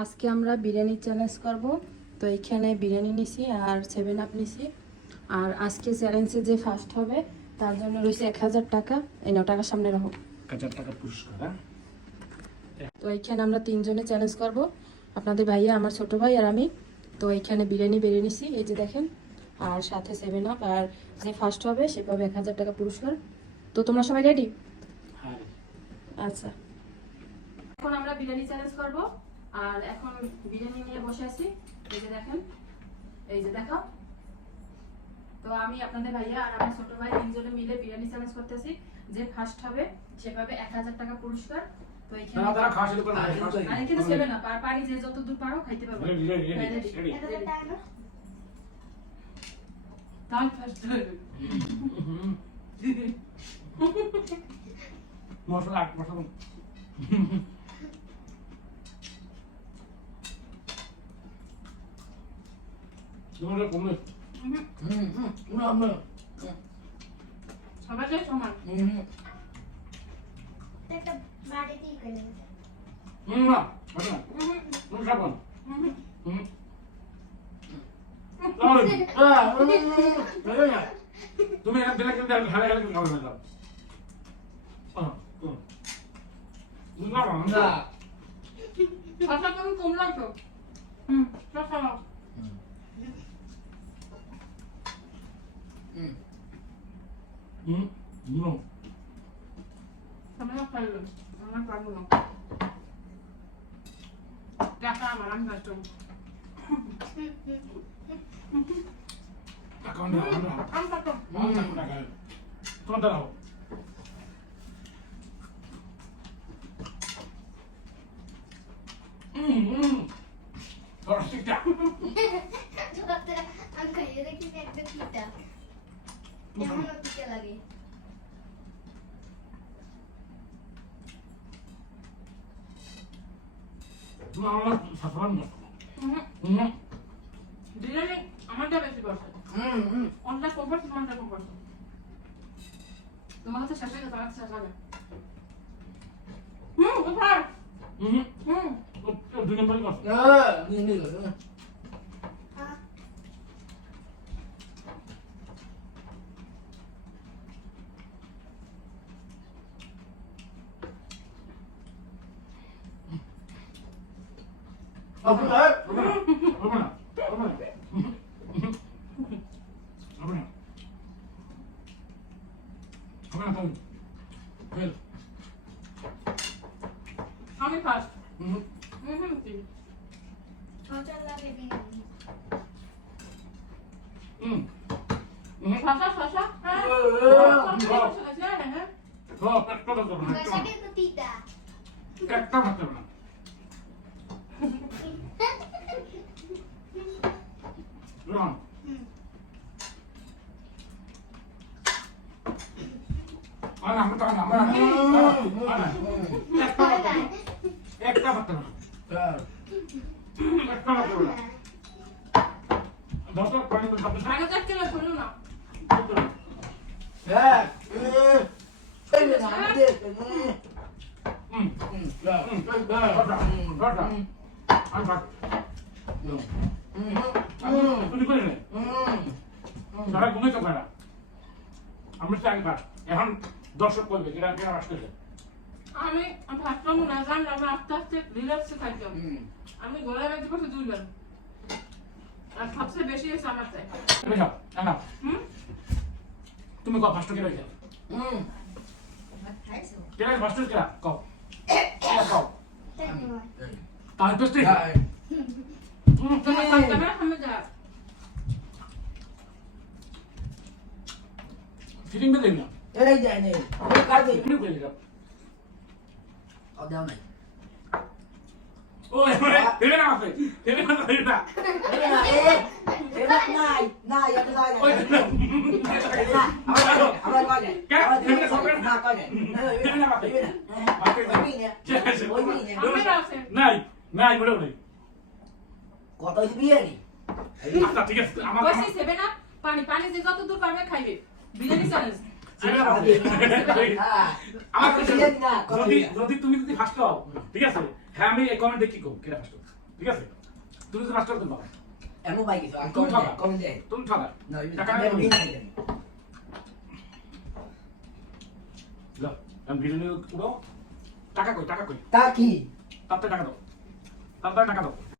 আজকে আমরা বিরিয়ানি চ্যালেঞ্জ করব। তো এখানে বিরিয়ানি নিছি আর 7 আপ নিছি। আর আজকে চ্যালেঞ্জে যে ফার্স্ট হবে তার জন্য রয়েছে 1000 টাকা। এই নাও টাকা সামনে রাখো। 1000 টাকা পুরস্কার। তো এইখানে আমরা তিনজনে চ্যালেঞ্জ করব, আপনাদের ভাইয়া, আমার ছোট ভাই আর আমি। তো এইখানে বিরিয়ানি বেরিয়ে নিছি, এই যে দেখেন, আর সাথে 7 আপ। আর যে ফার্স্ট হবে সে পাবে 1000 টাকা পুরস্কার। তো তোমরা সবাই রেডি? হ্যাঁ। আচ্ছা, এখন আমরা বিরিয়ানি চ্যালেঞ্জ করব। আর এখন বিরিয়ানি নিয়ে বসে আছি, এই যে দেখেন, এই যে দেখাও। তো আমি, আপনাদের ভাইয়া আর আমার ছোট ভাই তিনজনে মিলে বিরিয়ানি চ্যালেঞ্জ করতেছি। যে ফার্স্ট হবে সে পাবে 1000 টাকা পুরস্কার। তো এইখানে না দাঁড়া, খাওয়া শুরু করো। আর এখানে সেবে না, পানি যে যত দূর পারো খাইতে পারবে। রেডি। তাই ফার্স্ট মশলা মশলা তোমরা কমলে না সবাই সমান। একটা বাড়িতেই করে না বাবা খাবো তুমি এক দিন কিন্তু খালি খালি খাবে না না কথা তুমি কম লাগতো। কথা নাও। No. Sama na kayo. Ang paano lang. Kaka marami na ito. Ako na. Ang pato. Konta raho. Torsikta. ang kaya rin kinagda kita. Yang mo kita lagi. Mama sasaran mo. Biryani আমারটা বেশি করছে। অন্য comfort তোমারটা comfort. তোমার হাতে শেষ হয়ে গেছে, আমার শেষ হবে। উপর। দুই নম্বর কর। Ini. Apa dah? আমি ফার্স্ট। Hotel lagi bingung. শশা শশা। Enggak sakit atau tidak? একটা ভাবতে না রন আনা আমরা একটা ভাবতে না একটা ভাবতে না দশটা পানি তো ভাবতে না আগে কাট কেন শুনো না। Ini nanti. তারা ঘুমাইতে পারে না, আমরা চাই পার। এখন দর্শক করবে কিনা কিনা আসতেছে। আমি ভাবতাম না, জানলাম আমি আস্তে আস্তে রিল্যাক্সে থাকতাম। আমি গলায় বাজতে পারছি 2 বার। আর সবচেয়ে বেশি হয়েছে আমার চাই। তুমি যাও না, তুমি কও ফার্স্ট কে রয়েছে কেনা ফার্স্ট কেনা কও কও তাহলে তো ঠিক তোমার সামনে সামনে যা। ফিটিং দে না Ini aja ini. Ini kali. তুমি কই যাও Oh, dah mai. ওই তেরে না আছে তেরে না তেরে না Enak nai, nai yang nai. ওই Apa kau ni? Nah, kau ni. তেরে না আছে Ini ni. Oh, ini ni. আমার আছে। নাই নাই বলে নাই Kau tahu biar ni. আচ্ছা ঠিক আছে আমার বসি 7 আপ পানি পানি যে যত দূর পারবে খাইবে। বিরিয়ানি চ্যালেঞ্জ। যদি তুমি যদি ফার্স্ট হও ঠিক আছে, হ্যাঁ আমি এই কমেন্টে কি কম কেনা ফার্স্ট ঠিক আছে তুমি যদি মাস্টার দিবা এমন পাই কিছু তুমি ঠকা। কম দে তুমি ঠকা না টাকা আমি নেই বিন খাই দেন লো আমি বিরিয়ানি উড়ো টাকা কই তা কি তাতে টাকা দাও তাতে টাকা দাও